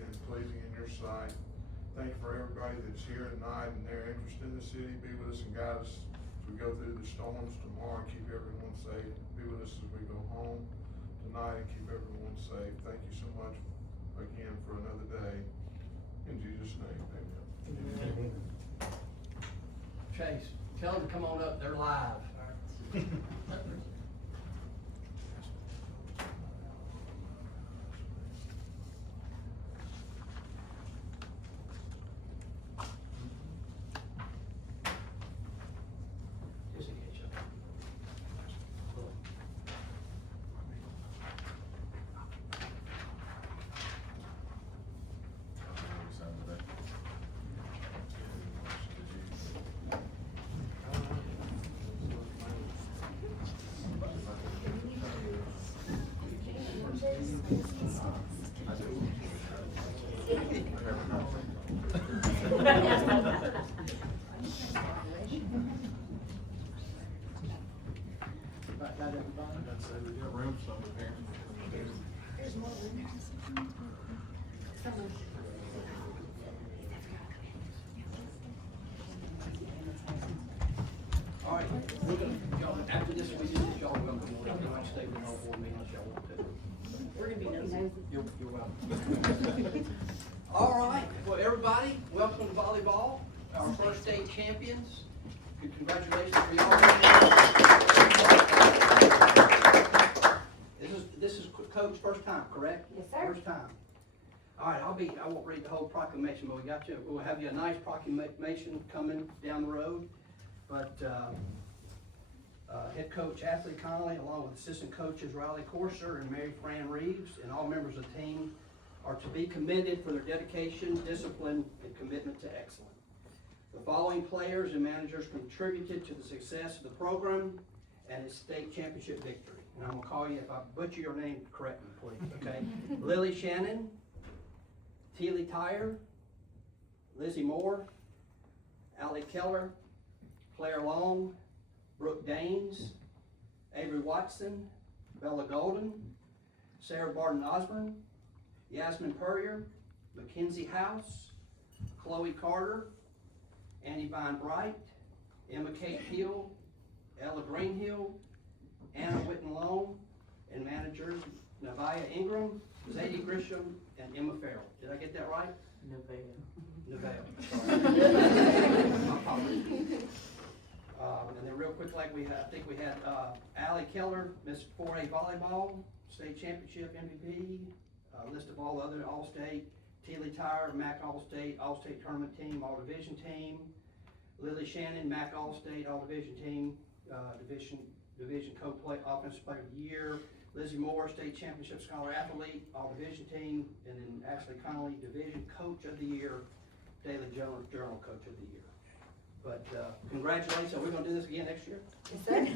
and pleasing in your sight. Thank you for everybody that's here tonight and they're interested in the city. Be with us and guide us as we go through the storms tomorrow, and keep everyone safe. Be with us as we go home tonight and keep everyone safe. Thank you so much again for another day. In Jesus' name, amen. Chase, tell them to come on up, they're live. Just in case you- Got everybody? All right, we're gonna, y'all, after this, we do this, y'all go, you might stay with the whole board meeting if y'all want to. We're gonna be nosy. You're welcome. All right, well, everybody, welcome to volleyball, our first state champions. Congratulations for y'all. This is Coach first time, correct? Yes, sir. First time. All right, I won't read the whole proclamation, but we'll have you a nice proclamation coming down the road. But, head coach Ashley Connolly, along with assistant coaches Riley Corser and Mary Fran Reeves, and all members of the team are to be commended for their dedication, discipline, and commitment to excellence. The following players and managers contributed to the success of the program and its state championship victory. And I'm gonna call you, if I butcher your name, correct me, please, okay? Lily Shannon, Teely Tyre, Lizzie Moore, Allie Keller, Claire Long, Brooke Daines, Avery Watson, Bella Golden, Sarah Barton Osborne, Yasmin Purrier, Mackenzie House, Chloe Carter, Annie Vine Bright, Emma Kate Hill, Ella Greenhill, Anna Whitten Long, and managers Nevaeh Ingram, Zadie Grisham, and Emma Farrell. Did I get that right? Nevaeh. My apologies. And then real quick, like I think we had Allie Keller, Miss 4A Volleyball, State Championship MVP, list of all the other All-State, Teely Tyre, MAC All-State Tournament Team, All-Division Team, Lily Shannon, MAC All-State, All-Division Team, Division Co-Play Offensive Player of the Year, Lizzie Moore, State Championship Scholar Athlete, All-Division Team, and then Ashley Connolly, Division Coach of the Year, Daily Journal Coach of the Year. But congratulations, are we gonna do this again next year? Yes, sir.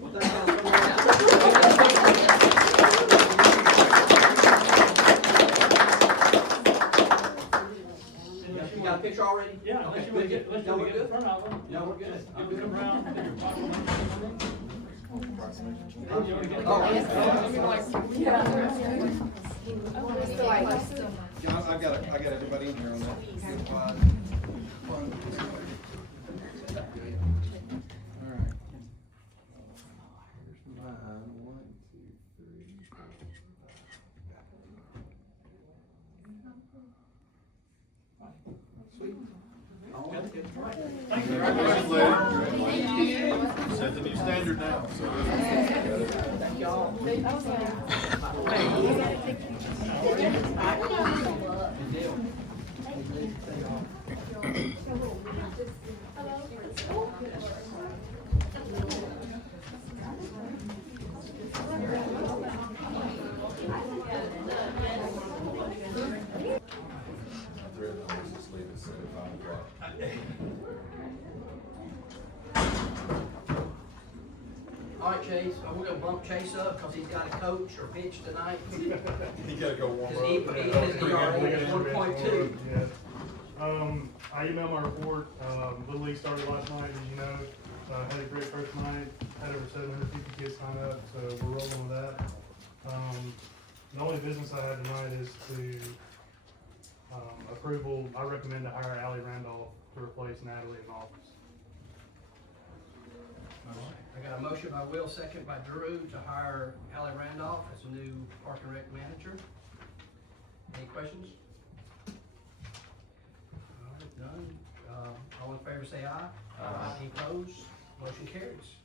Well, thank y'all so much. You got a picture already? Yeah, Okay, let's good. get No, we're in good. front of them. No, we're good. I'll come around and take your proclamation. Yeah, I got everybody in here on that. Alright. Here's mine. 1, 2, 3, 4. Sweet. All right, good. All right. Thank you. Congratulations. Set the new standard now, so. Thank y'all. Good deal. All right, Chase, we're gonna bump Chase up because he's got a coach or pitch tonight. You gotta go warm His up. his ERA is 1.2. Yeah. I emailed my report. Little League started last night, as you know. Had a great first night. Had over 750 kids sign up, so we're rolling with that. The only business I had tonight is to approval, I recommend to hire Ally Randolph to replace Natalie in office. I got a motion by Will, second by Drew to hire Ally Randolph as a new Park and Rec manager. Any questions? All right, none. All in favor say aye. Aye. Any opposed? Motion carries.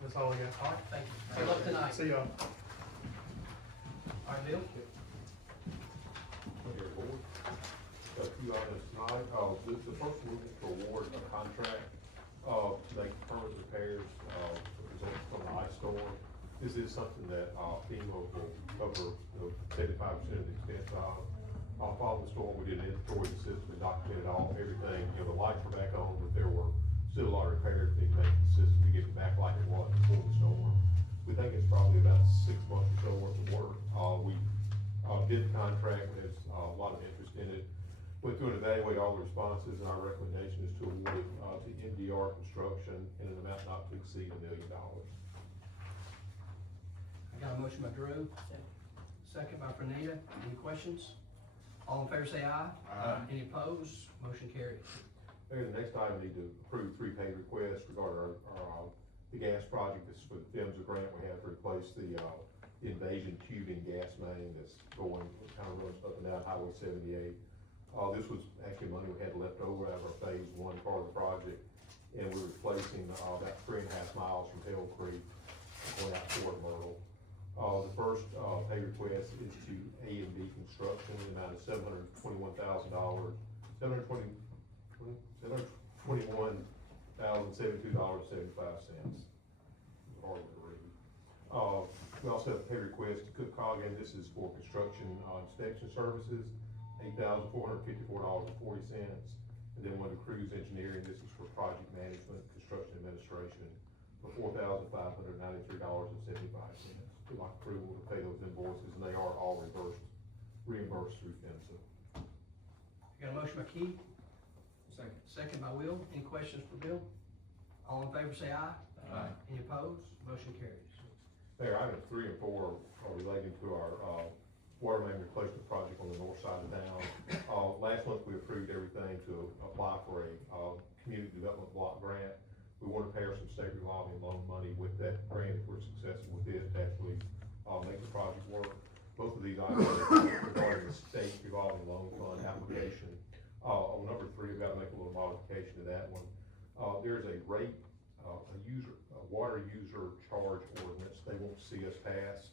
That's all I got. All right, thank you. Good luck tonight. See y'all. All right, Bill? Okay, board. A few items tonight. The first one is to award a contract, to make permanent repairs, resulting from the ice storm. This is something that, FEMA will cover, 75% of the expense of. Following the storm, we did an inventory of the system and documented everything, the lights were back on, but there were still a lot of repairs being made to the system to get it back like it was before the storm. We think it's probably about 6 months or so worth of work. We did the contract, there's a lot of interest in it. Went through and evaluated all the responses, and our recommendation is to award it to MDR Construction in an amount not to exceed $1 million. I got a motion by Drew, second by Fernita. Any questions? All in favor say aye. Aye. Any opposed? Motion carries. Mayor, the next item, we need to approve 3 pay requests regarding the gas project. This is for the PHMSA grant. We have to replace the invasion tubing gas main that's going, kind of runs up and down Highway 78. This was actually money we had left over out of our phase 1 part of the project, and we're replacing about 3.5 miles from Hell Creek going out toward Myrtle. The first pay request is to A&B Construction in the amount of $721,000, $721,072.75. Hard to read. We also have a pay request to Cook Coggin. This is for construction inspection services, $8,454.40. And then one to Cruise Engineering. This is for project management, construction administration, for $4,593.75. We'd like approval to pay those invoices, and they are all reimbursed through PHMSA. Got a motion by Keith, Second. second by Will. Any questions for Bill? All in favor say aye. Aye. Any opposed? Motion carries. Mayor, items 3 and 4 are relating to our water main replacement project on the north side of town. Last month, we approved everything to apply for a community development block grant. We want to pair some state revolving loan money with that grant if we're successful with this to actually make the project work. Both of these items are regarding the state revolving loan fund application. On number 3, we've got to make a little modification to that one. There's a rate, a water user charge ordinance they won't see us pass.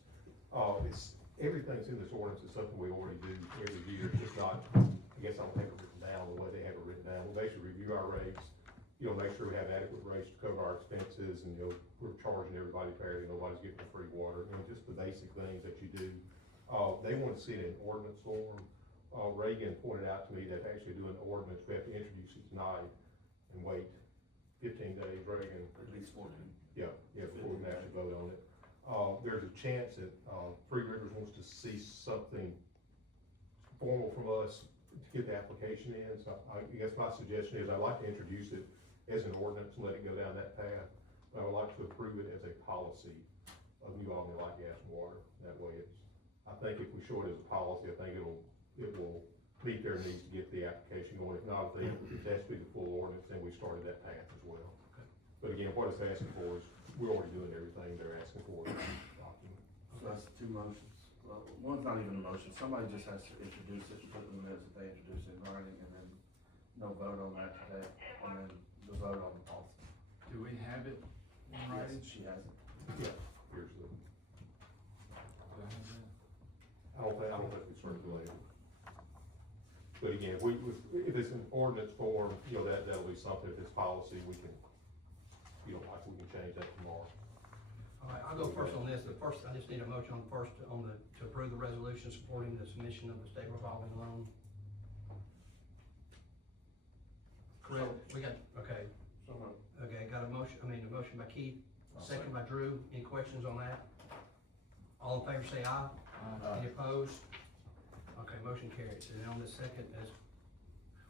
Everything's in this ordinance is something we already do every year. It's just not, I guess I don't have it written down the way they have it written down. We'll basically review our rates, make sure we have adequate rates to cover our expenses, and, we're charging everybody fairly, nobody's getting free water, just the basic things that you do. They want to see it in ordinance form. Reagan pointed out to me that actually doing an ordinance, we have to introduce it tonight and wait 15 days, Reagan. At least 14. Yeah, before we can actually vote on it. There's a chance that, Three Rivers wants to see something formal from us to get the application in, so I guess my suggestion is I'd like to introduce it as an ordinance and let it go down that path. But I would like to approve it as a policy of New Albany Light, Gas and Water. That way I think if we show it as a policy, I think it will meet their needs to get the application going. If not, if it has to be the full ordinance, then we started that path as well. Okay. But again, what it's asking for is, we're already doing everything they're asking for in the document. So that's 2 motions. Well, one's not even a motion. Somebody just has to introduce it and put in the minutes that they introduce it in writing, and then no vote on that today, and then the vote on the policy. Do we have it in writing? Yes, she has it. Yeah, here's the, Do I have that? I don't think it's circulated. But again, if it's an ordinance form, that'll be something, if it's policy, we can, we can change that tomorrow. All right, I'll go first on this. The first, I just need a motion to approve the resolution supporting the submission of the state revolving loan. Correct, we got, okay, So moved. got a motion by Keith, second by Drew. Any questions on that? All in favor say aye. Any opposed? Okay, motion carries. And on the second, as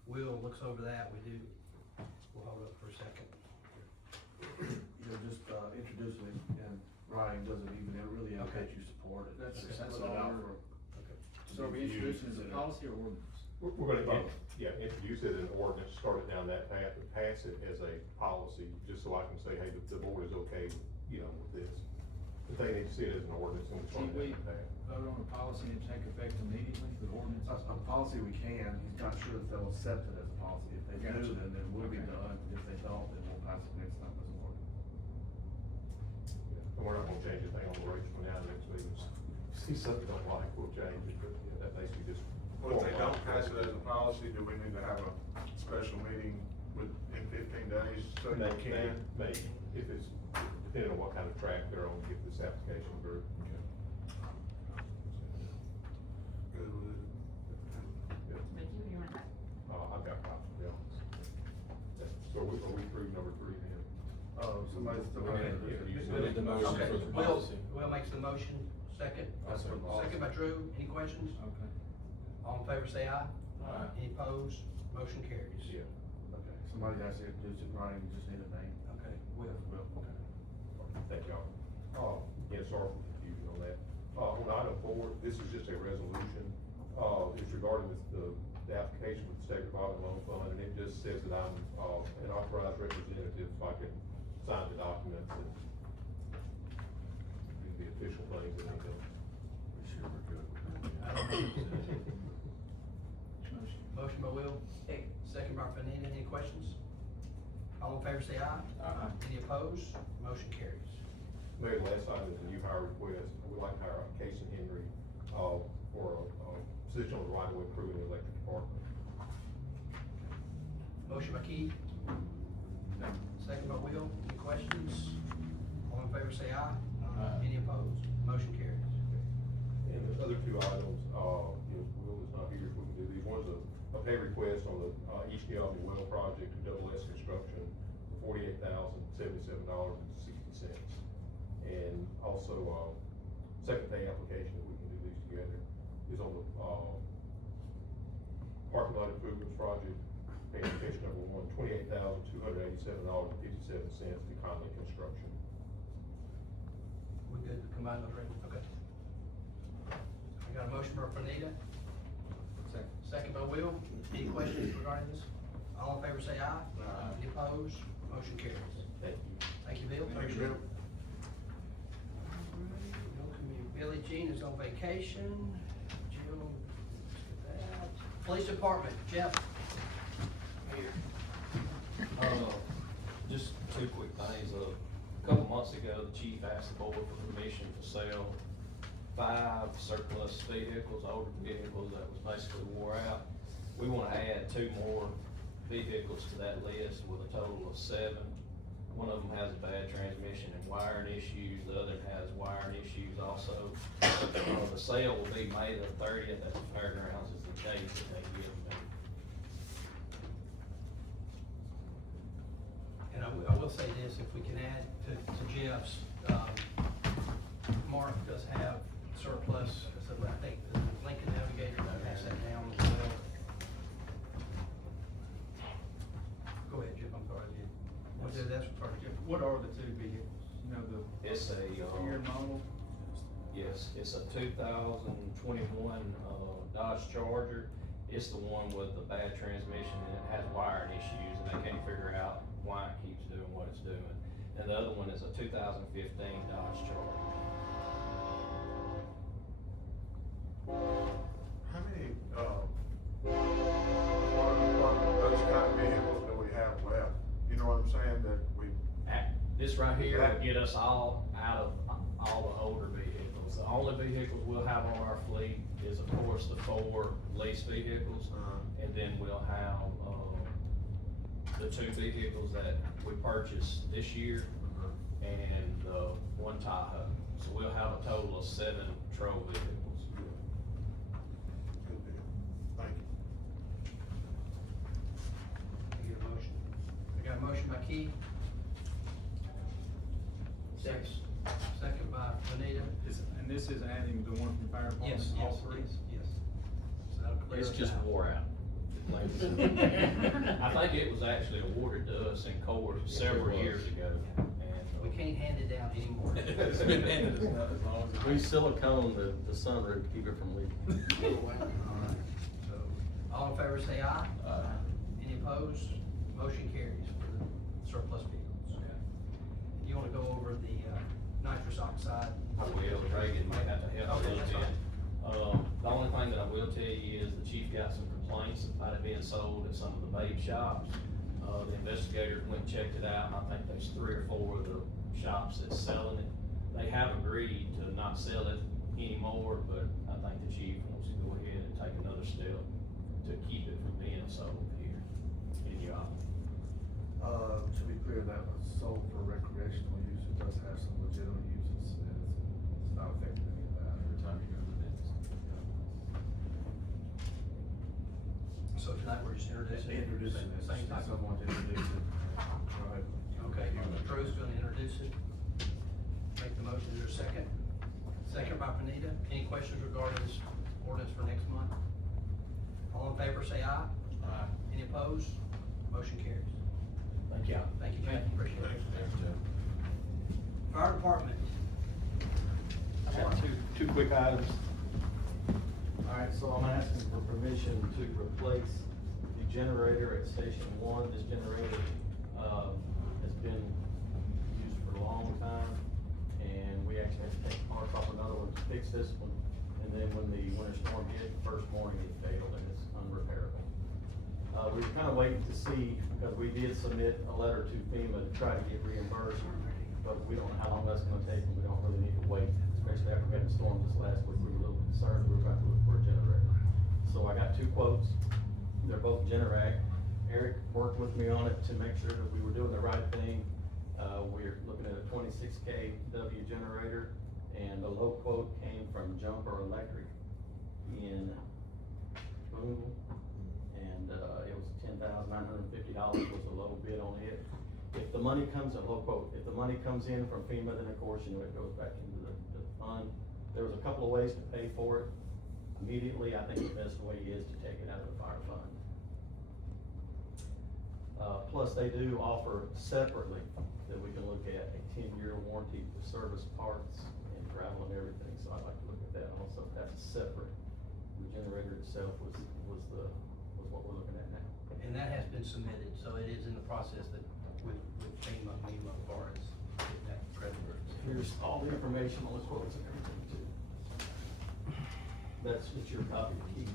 Will looks over that, we'll hold up for a second. Just introducing it in writing doesn't even, it really indicates you support it. That's Just what put it out we're- for- So are we introducing as a policy or ordinance? We're gonna, introduce it in ordinance, start it down that path, and pass it as a policy, just so I can say, hey, the board is okay, with this. But they need to see it as an ordinance and it's on that path. Vote on a policy and take effect immediately, the ordinance. A policy we can, he's not sure that they'll accept it as a policy. If they do, then it will be done. If they don't, then we'll pass it next time as an ordinance. And we're not gonna change a thing on the rates from now to next week. See something we don't like, we'll change it, but, that basically just. Well, if they don't pass it as a policy, do we need to have a special meeting in 15 days so they can? Maybe, if it's, depending on what kind of track they're on, get this application through. Good with it. Mickey, you want that? I've got copies, yeah. So are we through number 3 then? Oh, somebody's still. Okay, You need the motion Okay, for the Will, policy. Will makes the motion, second. That's for the policy. Second by Drew, any questions? Okay. All in favor say aye. Aye. Any opposed? Motion carries. Yeah. Okay, somebody has to introduce it, Brian, you just need a name. Okay, Will. Okay. Thank y'all. Yeah, sorry for confusion on that. On item 4, this is just a resolution, it's regarding the application with the State Revolving Loan Fund, and it just says that I'm, an authorized representative, so I can sign the documents and do the official things and everything. Sure we're good. Motion. Motion by Will, second by Fanina, any questions? All in favor say aye. Aye. Any opposed? Motion carries. Mayor, the last item is a new hire request. We'd like to hire Casey Henry, for a position on the right-of-way crew in the electric department. Motion by Keith, second by Will, any questions? All in favor say aye. Aye. Any opposed? Motion carries. And the other 2 items, Will is not here if we can do these. One's a pay request on the, East Galvin Well project to Double S Construction, for $48,077.60. And also, second pay application, if we can do these together, is on the, parking lot improvements project, pay application number 1, $28,287.57 to Conley Construction. We good to combine those, right? Okay. I got a motion by Fanina, Second. second by Will. Any questions regarding this? All in favor say aye. Aye. Any opposed? Motion carries. Thank you. Thank you, Bill. Thank you, Bill. Billie Jean is on vacation. Jill, let's get that. Police Department, Jeff. Here. Just 2 quick things. A couple months ago, the chief asked the board for permission to sell 5 surplus vehicles, older vehicles that was basically wore out. We wanna add 2 more vehicles to that list with a total of 7. One of them has a bad transmission and wiring issues, the other has wiring issues also. The sale will be May the 30th at the fairgrounds is the date that they give me. And I will say this, if we can add to Jeff's, Mark does have surplus, so I think the Lincoln Navigator, I pass that down as well. Go ahead, Jeff, I'm sorry. That's part of Jeff. What are the 2 vehicles? You know, the It's a, year model? yes, it's a 2021 Dodge Charger. It's the one with the bad transmission and it has wiring issues and they can't figure out why it keeps doing what it's doing. And the other one is a 2015 Dodge Charger. How many, those kind of vehicles do we have left? You know what I'm saying, that we, This right here will get us all out of all the older vehicles. The only vehicles we'll have on our fleet is of course the 4 lease vehicles. And then we'll have, the 2 vehicles that we purchased this year and, 1 Tahoe. So we'll have a total of 7 patrol vehicles. good deal. Thank you. I get a motion. I got a motion by Keith. Second by Benita. And this is adding the one from fire department, Yes, all yes, 3? yes. So that'll clear It's us just out. wore out. I think it was actually awarded to us in court several years ago. And, We can't hand it down anymore. It's been handed as long as. We silicone the sunroof to keep it from leaking. Alright, so, All in favor say aye. Any opposed? Motion carries for the surplus vehicles. You wanna go over the nitrous oxide? I will, Reagan might have to help a Okay, little that's bit. The only thing that I will tell you is the chief got some complaints about it being sold at some of the vape shops. The investigators went and checked it out, and I think there's 3 or 4 of the shops that's selling it. They have agreed to not sell it anymore, but I think the chief wants to go ahead and take another step to keep it from being sold here in your office. To be clear, that was sold for recreational use, it does have some legitimate uses, and it's not affecting any of that. Every time you go to the business. So tonight we're just introducing. Introducing it, Same type of. someone to introduce it. Go ahead. Okay, Drew's gonna introduce it. Make the motion, is there a second? Second by Benita. Any questions regarding this ordinance for next month? All in favor say aye. Aye. Any opposed? Motion carries. Thank you. Thank you, Jack, appreciate it. Fire department. I got two quick items. Alright, so I'm asking for permission to replace the generator at Station 1. This generator, has been used for a long time, and we actually had to take parts off another one to fix this one. And then when the winter storm hit, the first morning it failed and it's unrepairable. We were kinda waiting to see, because we did submit a letter to FEMA to try to get reimbursed, but we don't know how long that's gonna take, and we don't really need to wait, especially after we had the storm this last week. We were a little concerned we were about to look for a generator. So I got 2 quotes, they're both Generac. Eric worked with me on it to make sure that we were doing the right thing. We're looking at a 26 kW generator, and the low quote came from Jumper Electric in Boonville. And, it was $10,950 was the low bid on it. If the money comes, a low quote, if the money comes in from FEMA, then of course, it goes back into the fund. There was a couple of ways to pay for it. Immediately, I think the best way is to take it out of the fire fund. Plus, they do offer separately that we can look at a 10-year warranty for service parts and travel and everything, so I'd like to look at that also. That's separate. The generator itself was what we're looking at now. And that has been submitted, so it is in the process that with FEMA, as far as getting that credit. Here's all the information on the quotes and everything too. That's your copy of the key.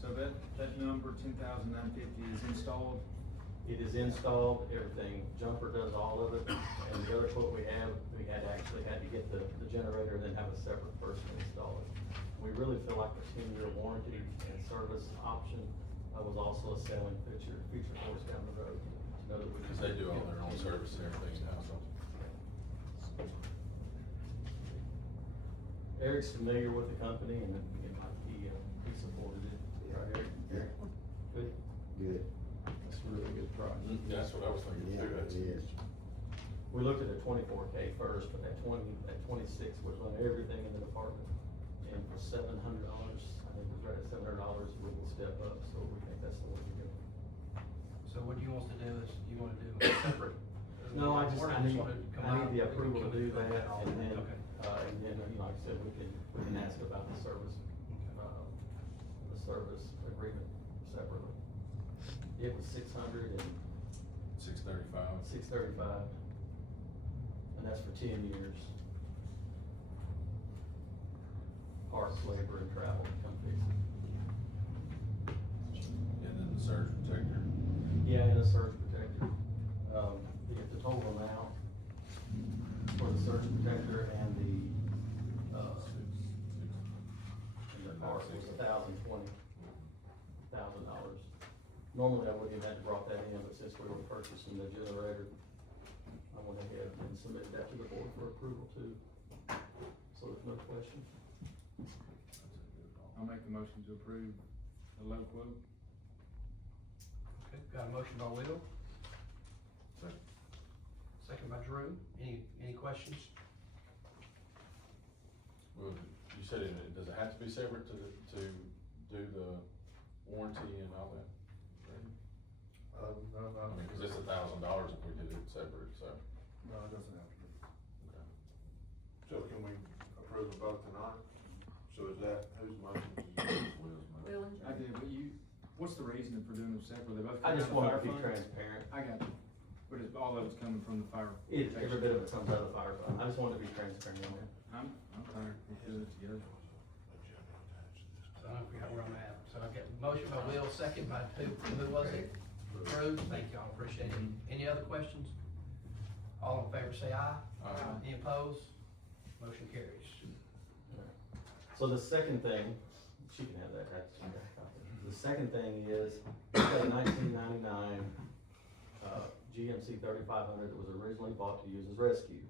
So that number, 10,950 is installed? It is installed, everything, Jumper does all of it, and the other quote we had actually had to get the generator and then have a separate person install it. We really feel like a 10-year warranty and service option was also a selling feature for us down the road. To know that we Because they do all their own service and everything now, so. Eric's familiar with the company and he supported it. Right, Eric? Yeah. Good. Good. That's a really good price. Yeah, that's what I was thinking Yeah, too. it is. We looked at a 24K first, but that 26 would run everything in the department. And for $700, I think it was right at $700, we will step up, so we think that's the way to go. So what you want us to do is, you wanna do a separate? No, I Or need want it to come out? the approval to do that, and then, Okay. like I said, we can ask about the service agreement separately. It was 600 and 635. 635, and that's for 10 years. Parts, labor, and travel to come fix it. And then the surge protector. Yeah, and a surge protector. The total amount for the surge protector and the part was $1,020. Normally, I wouldn't even have brought that in, but since we were purchasing the generator, I went ahead and submitted that to the board for approval too. So there's no question. I'll make the motion to approve the low quote. Okay, got a motion by Will. Second by Drew. Any questions? Well, you said does it have to be separate to do the warranty and all that? No, I mean, cause it's $1,000 if we did it separate, so. No, it doesn't have to be. So can we approve of both tonight? So is that, whose motion is Will's motion? Will and I Drew. did, but what's the reasoning for doing them separate? They both I come just out of wanted the to be fire fund? transparent. I got you. But it's, all of it's coming from the fire. Every bit of it comes out of the fire fund. I just wanted to be transparent on that. I'm tired, we'll put it together. So I don't forget where I'm at. So I got motion by Will, second by who was it? Drew, thank y'all, appreciate it. Any other questions? All in favor say aye. Aye. Any opposed? Motion carries. So the second thing, she can have that, that's, the second thing is, a 1999, GMC 3500 that was originally bought to use as rescue.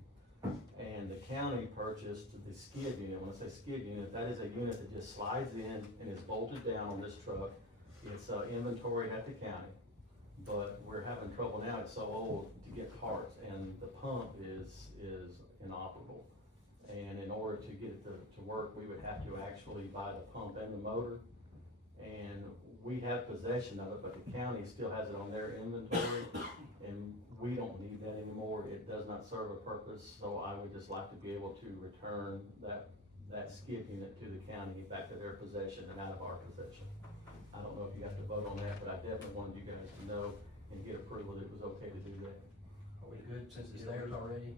And the county purchased the skid unit. When I say skid unit, that is a unit that just slides in and is bolted down on this truck. It's, inventory at the county, but we're having trouble now, it's so old to get parts, and the pump is inoperable. And in order to get it to work, we would have to actually buy the pump and the motor. And we have possession of it, but the county still has it on their inventory, and we don't need that anymore. It does not serve a purpose, so I would just like to be able to return that skid unit to the county, back to their possession and out of our possession. I don't know if you have to vote on that, but I definitely wanted you guys to know and get approval that it was okay to do that. Are we good since it's theirs already?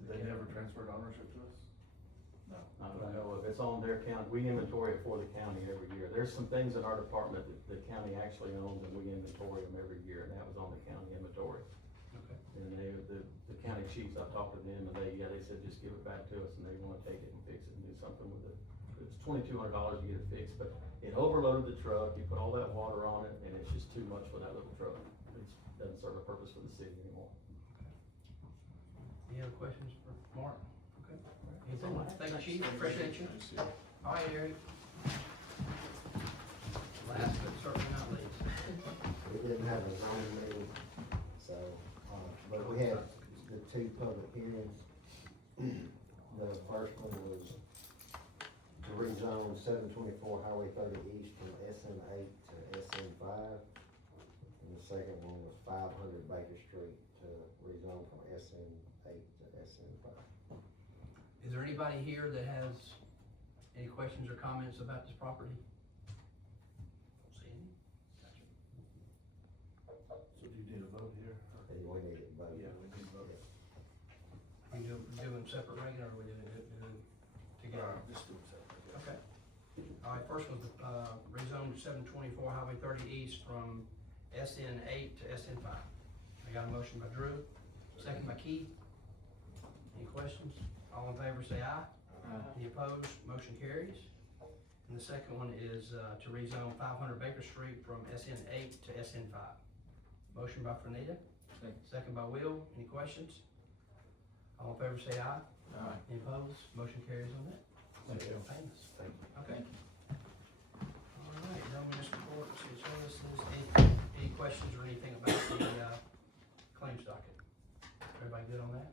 Did they never transfer ownership to us? Not that I know of, it's on their count, we inventory it for the county every year. There's some things in our department that the county actually owns, and we inventory them every year, and that was on the county inventory. Okay. And the county chiefs, I talked to them, and they said, just give it back to us, and they wanna take it and fix it and do something with it. It's $2,200 to get it fixed, but it overloaded the truck, you put all that water on it, and it's just too much for that little truck. It doesn't serve a purpose for the city anymore. Any other questions for Mark? Okay. Anything? Thank you, Chief, appreciate you. All right, Eric. Last but certainly not least. We didn't have a zoning meeting, so, but we had the two public hearings. The first one was to rezone 724 Highway 30 East from SN 8 to SN 5. And the second one was 500 Baker Street to rezone from SN 8 to SN 5. Is there anybody here that has any questions or comments about this property? Don't see any. Gotcha. So do you need a vote here? And we need it voted. Yeah, we need a vote. We do them separate regular, or we do it together? Just do it separately. Okay. All right, first was, rezone 724 Highway 30 East from SN 8 to SN 5. I got a motion by Drew, second by Keith. Any questions? All in favor say aye. Any opposed? Motion carries. And the second one is, to rezone 500 Baker Street from SN 8 to SN 5. Motion by Fernita, second by Will. Any questions? All in favor say aye. Any opposed? Motion carries on that. Thank you. Famous. Thank you. Okay. All right, no municipal court, city services, any questions or anything about the, claims docket? Everybody good on that?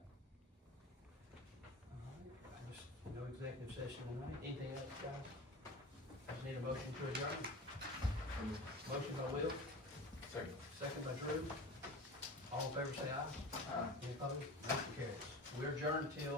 All right, no executive session tonight, anything else, guys? I just need a motion to adjourn. Motion by Will, second by Drew. All in favor say aye. Any opposed? Motion carries. We're adjourned till